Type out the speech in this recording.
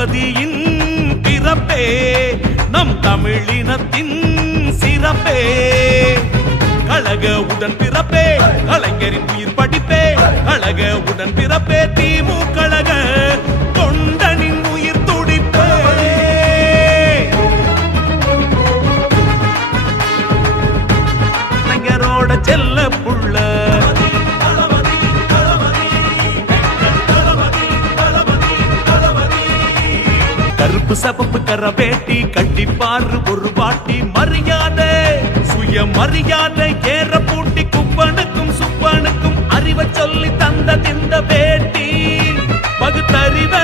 தளபதியின் பிறப்பே நம் தமிழினத்தின் சிறப்பே. கழக உடன் பிறப்பே கலைஞரின் உயிர் படிப்பே, கழக உடன் பிறப்பே திமுக கழக தொண்டனின் உயிர் துடிப்பே. கலைஞரோட செல்ல புள்ள கருப்பு சபப்பு கர வேட்டி கட்டிப்பாரு ஒரு பாட்டி மரியாதை சுய மரியாதை ஏற பூட்டி குப்பனுக்கும் சுப்பனுக்கும் அறிவை சொல்லி தந்த இந்த வேட்டி பகுத்தறிவ